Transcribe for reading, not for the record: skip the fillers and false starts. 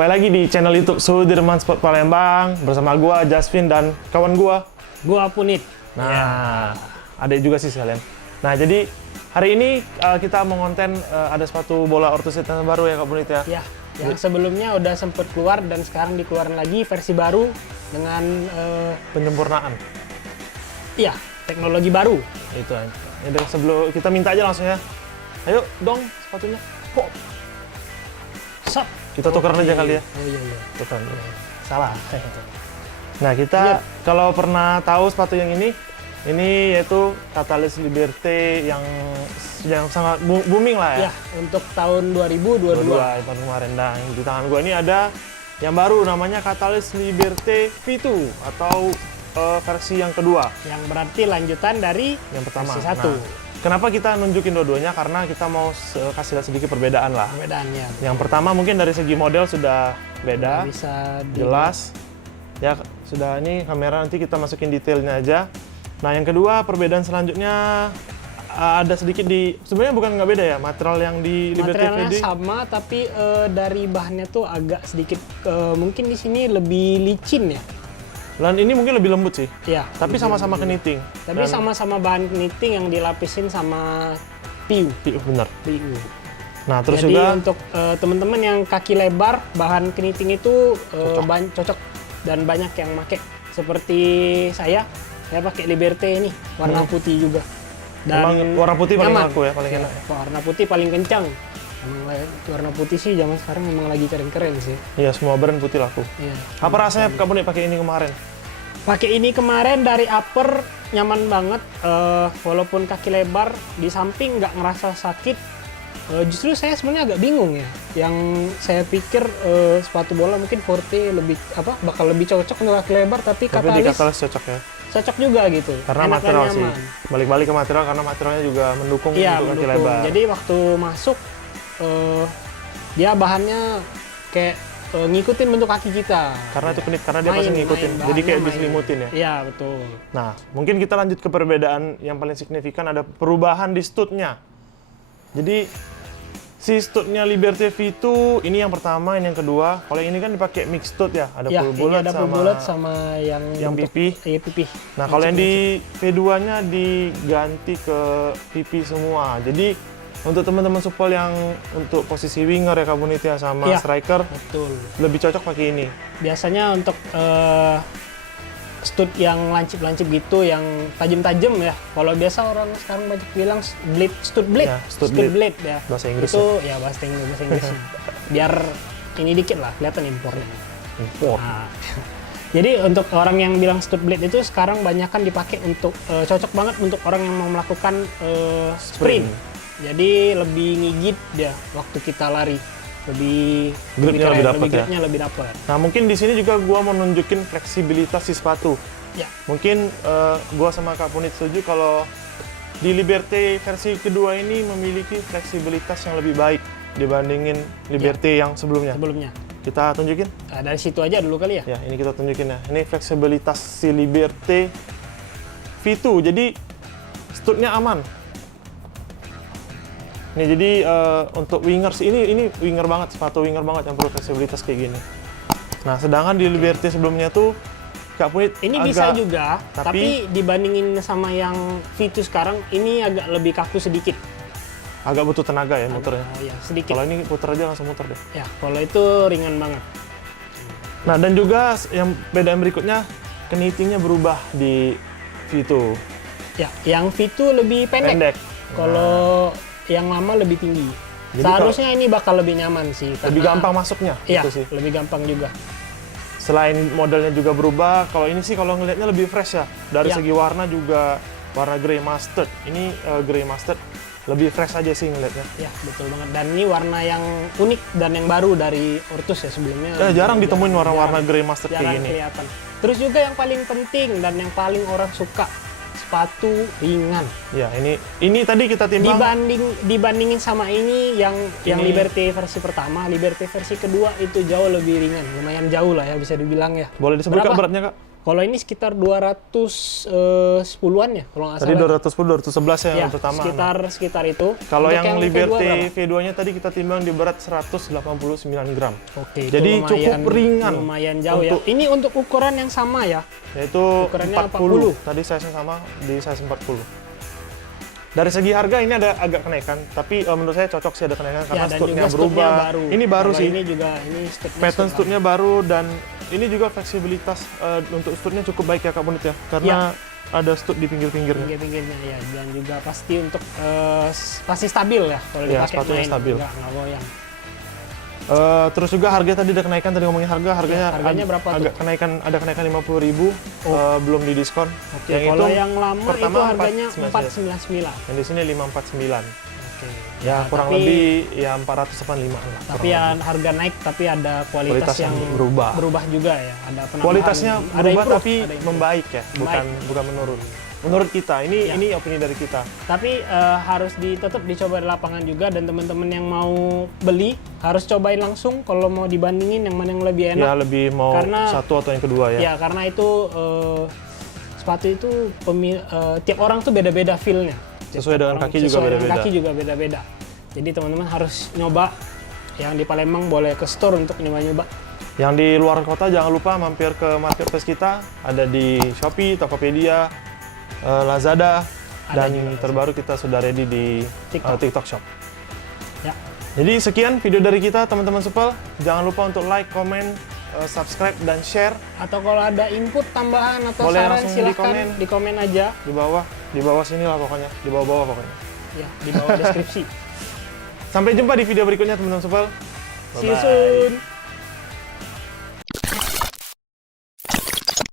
Kembali lagi di channel YouTube Sudirman Sport Palembang bersama gua Jasvin dan kawan gua Punit. Nah, ada juga sih sekalian. Nah, jadi hari ini kita mau konten ada sepatu bola ortosit yang baru ya Kak Punit ya. Ya, yang sebelumnya udah sempet keluar dan sekarang dikeluarin lagi versi baru dengan Penyempurnaan. iya, teknologi baru. Itu aja. Ya, sebelum kita minta aja langsung ya. Ayo dong sepatunya. Kok Sap. kita tukeran aja kali ya. Oh iya. Tukeran. Salah. Nah, kita kalau pernah tahu sepatu yang ini yaitu Catalyst Liberté yang sangat booming lah ya. Ya, untuk tahun 2022. Tahun kemarin. Nah, di tangan gua ini ada yang baru namanya Catalyst Liberté V2 atau versi yang kedua. Yang berarti lanjutan dari Yang pertama. versi 1. Nah, kenapa kita nunjukin dua-duanya? Karena kita mau kasih lihat sedikit perbedaan lah. Perbedaannya. Yang pertama mungkin dari segi model sudah beda, Bisa jelas. Ya, sudah ini kamera nanti kita masukin detailnya aja. Nah, yang kedua perbedaan selanjutnya ada sedikit sebenarnya bukan nggak beda ya, material yang di Liberté materialnya V2 sama tapi dari bahannya tuh agak sedikit mungkin di sini lebih licin ya. dan ini mungkin lebih lembut sih. Iya. Tapi sama-sama knitting. Tapi sama-sama bahan knitting yang dilapisin sama PU. Bener. PU. Nah, terus Jadi juga untuk teman-teman yang kaki lebar, bahan knitting itu cocok dan banyak yang pakai. Seperti saya pakai Liberté ini, warna putih juga. memang warna putih paling nyaman. laku ya, paling enak. Warna putih paling kencang. Emang warna putih sih zaman sekarang memang lagi keren-keren sih. Iya, semua brand putih laku. Iya. Apa rasanya kamu nih pakai ini kemarin? Pakai ini kemarin dari upper nyaman banget, walaupun kaki lebar di samping nggak ngerasa sakit. Justru saya sebenarnya agak bingung ya. Yang saya pikir sepatu bola mungkin Forte bakal lebih cocok untuk kaki lebar, tapi Tapi di Catalyst Catalyst cocok ya. cocok juga gitu. Karena Enak dan material sih. nyaman. Balik-balik ke material karena materialnya juga mendukung Iya, untuk kaki mendukung. lebar. Jadi waktu masuk dia bahannya kayak ngikutin bentuk kaki kita. Karena itu knit, karena dia pasti ngikutin. Jadi kayak diselimutin ya. Iya, betul. Nah, mungkin kita lanjut ke perbedaan yang paling signifikan, ada perubahan di stud-nya. Jadi si stud-nya Liberté V2 ini yang pertama, ini yang kedua. Kalau ini kan dipakai mix stud ya, ada Ya, full ini bulat ada full bulat sama yang untuk- pipih. Iya, pipih. Nah, kalau yang di V2-nya diganti ke pipih semua. Jadi untuk teman-teman supel yang untuk posisi winger ya Kak Punit ya, sama Iya. striker Betul. lebih cocok pakai ini. Biasanya untuk stud yang lancip-lancip gitu, yang tajam-tajam ya. Kalau biasa orang sekarang banyak bilang stud blade, Ya, stud blade ya. Bahasa Inggris Itu ya bahasa Inggris. Biar ini dikit lah, kelihatan impornya. Impor. Nah, jadi untuk orang yang bilang stud blade itu sekarang banyak kan dipakai untuk cocok banget untuk orang yang mau melakukan sprint. Jadi lebih ngigit dia waktu kita lari. Gripnya lebih dapat ya? gripnya lebih dapat. Nah, mungkin di sini juga gua mau nunjukin fleksibilitas si sepatu. Ya. Mungkin gua sama Kak Punit setuju kalau di Liberté versi kedua ini memiliki fleksibilitas yang lebih baik dibandingin Liberté yang sebelumnya. Sebelumnya. Kita tunjukin? Nah, dari situ aja dulu kali ya. Ya, ini kita tunjukin ya. Ini fleksibilitas si Liberté V2. Jadi stud-nya aman. Nih, jadi untuk wingers ini winger banget, sepatu winger banget yang perlu fleksibilitas kayak gini. Nah, sedangkan di Liberté sebelumnya tuh Kak Punit Ini agak, bisa juga, tapi dibandingin sama yang V2 sekarang, ini agak lebih kaku sedikit. agak butuh tenaga ya muternya. Ya, sedikit. Kalau ini puter aja langsung muter deh. Ya, kalau itu ringan banget. Nah, dan juga yang beda berikutnya, knittingnya berubah di V2. Ya, yang V2 lebih pendek. Kalau yang lama lebih tinggi. Jadi Seharusnya ini bakal lebih nyaman sih. Lebih karena- gampang masuknya, Iya, gitu sih. lebih gampang juga. Selain modelnya juga berubah, kalau ini sih kalau ngelihatnya lebih fresh ya. Dari Ya. segi warna juga warna grey mustard. Ini grey mustard lebih fresh aja sih ngelihatnya. Ya, betul banget. Dan ini warna yang unik dan yang baru dari Ortus ya sebelumnya. Jarang ditemuin warna-warna jarang. grey mustard kayak Jarang gini. kelihatan. Terus juga yang paling penting dan yang paling orang suka, sepatu ringan. Ya, ini tadi kita timbang. Dibandingin sama ini yang Ini- Liberté versi pertama, Liberté versi kedua itu jauh lebih ringan, lumayan jauh lah ya bisa dibilang ya. Boleh disebutkan Berapa? beratnya, Kak? Kalau ini sekitar 210-an ya kalau nggak Tadi salah. 210, 211 ya, Ya, yang pertama. sekitar itu. Kalau Untuk yang V2 Liberty berapa? V2-nya tadi kita timbang di berat 189 gram. Oke, Jadi itu cukup ringan lumayan jauh untuk- ya. Ini untuk ukuran yang sama ya. Yaitu Ukurannya 40. Tadi size-nya sama di size 40. Dari segi harga ini ada agak kenaikan, tapi menurut saya cocok sih ada kenaikan karena dan stutnya juga stutnya berubah. baru. Ini baru Kalau sih. Ini juga ini stutnya Pattern stud stutnya baru dan ini juga fleksibilitas untuk stutnya cukup baik ya Kak Bunit ya. Karena ada stud di pinggir-pinggirnya. pinggir-pinggirnya ya, dan juga pasti untuk pasti stabil ya kalau Ya, dipakai sepatunya main. stabil. Nggak goyang. Terus juga harga tadi ada kenaikan, tadi ngomongin harganya harganya berapa tuh? agak kenaikan, ada kenaikan 50.000, belum di diskon. Oke, kalau yang lama pertama itu harganya 499. 499. Yang di sini 549. Oke. Ya, kurang tapi- lebih ya 485 lah. Tapi kurang ya lebih. harga naik tapi ada kualitas, Kualitas yang yang berubah. juga ya. Ada penambahan. Kualitasnya ada berubah improve, tapi ada improve. membaik ya, bukan menurun. Menurut kita, Ya. ini opini dari kita. Tapi harus tetap dicoba di lapangan juga, dan teman-teman yang mau beli harus cobain langsung kalau mau dibandingin yang mana yang lebih enak. Ya lebih mau Karena- satu atau yang kedua ya. Ya, karena itu sepatu itu tiap orang tuh beda-beda feel-nya. Sesuai dengan Orang- kaki juga sesuai dengan beda-beda. kaki juga beda-beda. Jadi teman-teman harus nyoba. Yang di Palembang boleh ke store untuk nyoba-nyoba. Yang di luar kota jangan lupa mampir ke marketplace kita, ada di Shopee, Tokopedia, Lazada, Ada dan juga terbaru kita sudah ready di TikTok. TikTok Shop. Ya. Jadi sekian video dari kita teman-teman Supel. Jangan lupa untuk like, comment, subscribe, dan share Atau kalau ada input tambahan atau Boleh saran langsung silahkan di komen. di komen aja. di bawah sini lah pokoknya, di bawah-bawah pokoknya. Ya, di bawah deskripsi. Sampai jumpa di video berikutnya teman-teman Supel. See you Bye-bye. soon.